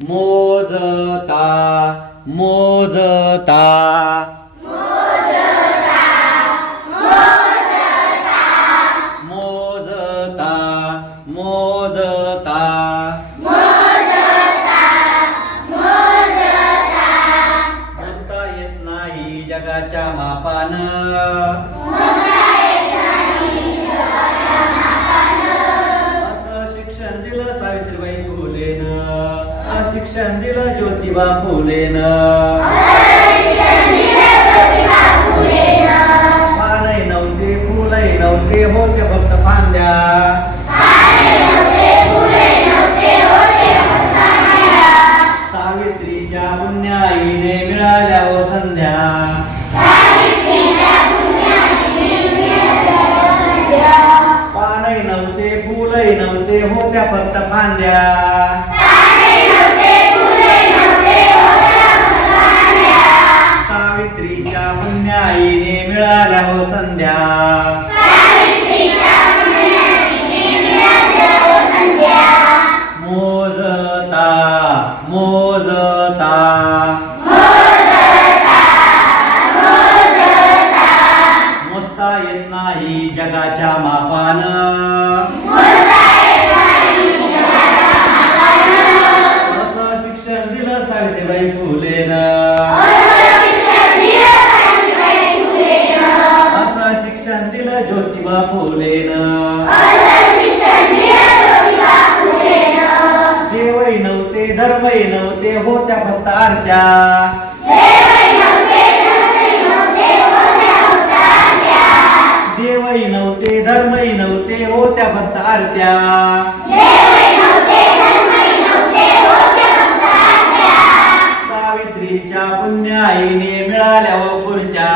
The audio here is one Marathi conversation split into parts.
मोजता मोजता. मोजता मोजता. मोजता येत नाही जगाच्या मापानं. शिक्षण दिलं ज्योतिबा फुलेनं. पानही नव्हते फुलही नव्हते होते फक्त फांद्या. सावित्रीच्या पुण्याईने मिळाल्या व संध्या. पानही नव्हते फुलही नव्हते होत्या फक्त फांद्या. नाही जगाच्या मापानं. असं शिक्षण दिलं सावित्रीबाई फुलेन. असं शिक्षण दिलं ज्योतिबा फुलेन. देवही नव्हते धर्मही नव्हते होत्या फक्त आरत्या. नव्हते धर्मही नव्हते होत्या फक्त आरत्या. सावित्रीच्या पुण्याईने मिळाल्या व खुर्च्या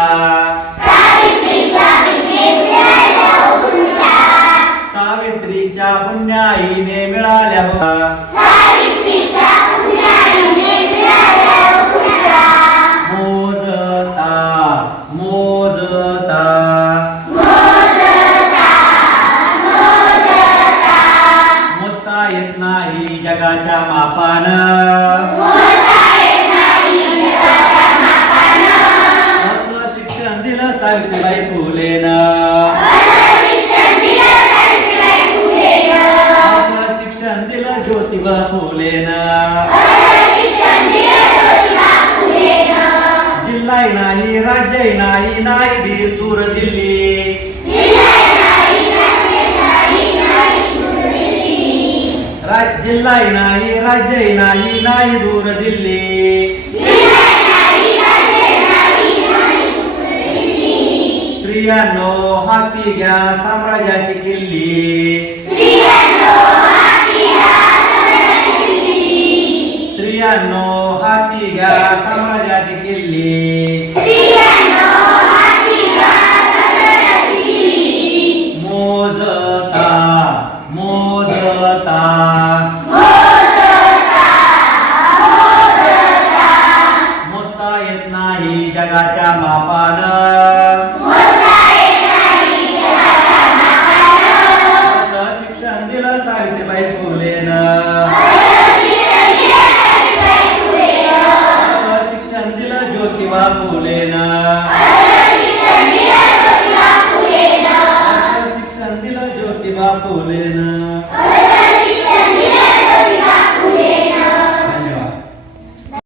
सावित्रीच्या पुण्याईने मिळाल्या ನಿನ್ನಾಯಿ ಬೀರ್ ದೂರದಿಲ್ಲಿ ಜಿಲ್ಲಾಯಿ ನಾಯಿ ರಾಜ್ಯ ನಾಯಿ ನಾಯಿ ದೂರದಿಲ್ಲಿ ಸ್ತ್ರೀಯನ್ನು ಹಾಕಿಗ ಸಾಮ್ರಾಜ್ಯ ಚಿಕ್ಕಿಲ್ಲಿ ಸ್ತ್ರೀಯನ್ನು ಹಾಕಿಗ ಸಾಮ್ರಾಜ್ಯ ಚಿಕ್ಕಿಲ್ಲಿ मोजता मोजता. मोजता येत नाही जगाच्या मापानं. शिक्षण दिलं सावित्रीबाई फुलेनं. शिक्षण दिलं ज्योतिबा फुले Pulena.